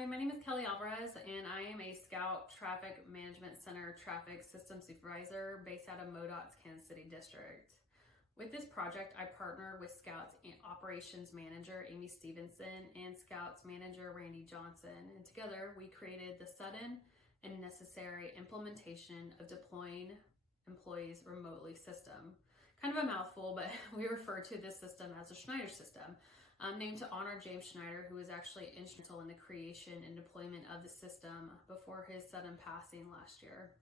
Hi, my name is Kelly Alvarez, and I am a Scout Traffic Management Center Traffic System Supervisor based out of MoDOT's Kansas City District. With this project, I partnered with Scouts Operations Manager Amy Stevenson and Scouts Manager Randy Johnson, and together we created the sudden and necessary implementation of deploying employees remotely system. Kind of a mouthful, but we refer to this system as the SNIDER system, named to honor James SNIDER, who was actually instrumental in the creation and deployment of the system before his sudden passing last year.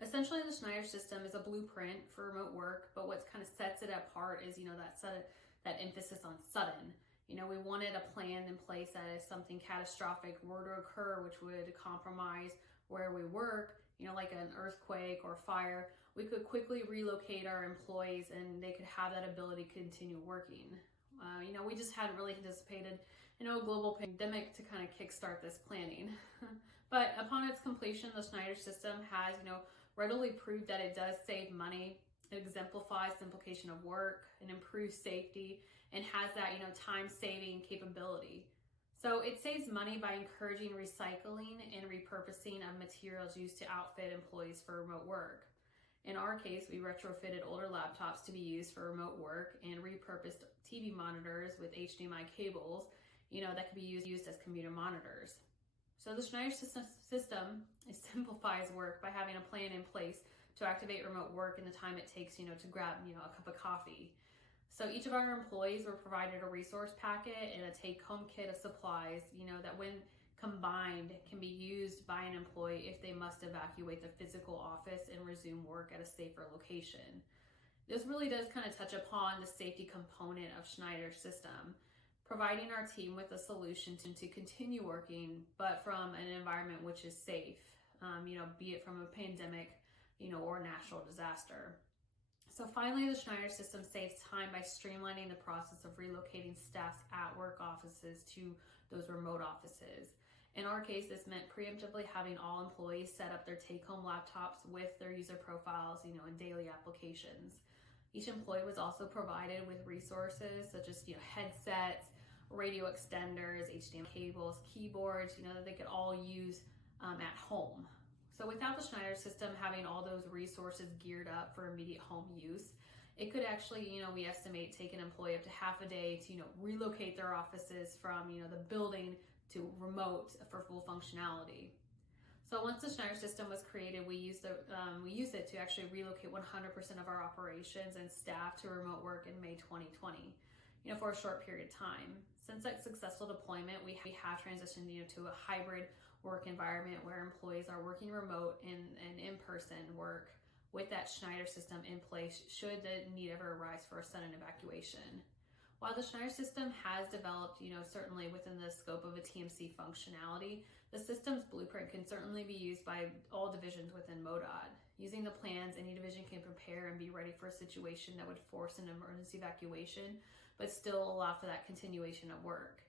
Essentially, the SNIDER system is a blueprint for remote work, but what kind of sets it apart is, that emphasis on sudden. We wanted a plan in place that if something catastrophic were to occur, which would compromise where we work, like an earthquake or fire, we could quickly relocate our employees and they could have that ability to continue working. We just hadn't really anticipated, a global pandemic to kind of kickstart this planning. But upon its completion, the SNIDER system has, readily proved that it does save money. It exemplifies simplification of work and improves safety and has that, time-saving capability. So it saves money by encouraging recycling and repurposing of materials used to outfit employees for remote work. In our case, we retrofitted older laptops to be used for remote work and repurposed TV monitors with HDMI cables, that could be used as commuter monitors. So the SNIDER system simplifies work by having a plan in place to activate remote work in the time it takes, to grab, a cup of coffee. So each of our employees were provided a resource packet and a take-home kit of supplies, that when combined can be used by an employee if they must evacuate the physical office and resume work at a safer location. This really does kind of touch upon the safety component of SNIDER system, providing our team with a solution to continue working, but from an environment which is safe, be it from a pandemic, or natural disaster. So finally, the SNIDER system saves time by streamlining the process of relocating staff's at-work offices to those remote offices. In our case, this meant preemptively having all employees set up their take-home laptops with their user profiles, and daily applications. Each employee was also provided with resources such as, headsets, radio extenders, HDMI cables, keyboards, that they could all use at home. So without the SNIDER system having all those resources geared up for immediate home use, it could actually, we estimate, take an employee up to half a day to, relocate their offices from, the building to remote for full functionality. So once the SNIDER system was created, we used it to actually relocate 100% of our operations and staff to remote work in May 2020, for a short period of time. Since that successful deployment, we have transitioned, to a hybrid work environment where employees are working remote and in-person work with that SNIDER system in place should the need ever arise for a sudden evacuation. While the SNIDER system has developed, certainly within the scope of a TMC functionality, the system's blueprint can certainly be used by all divisions within MoDOT. Using the plans, any division can prepare and be ready for a situation that would force an emergency evacuation, but still allow for that continuation of work.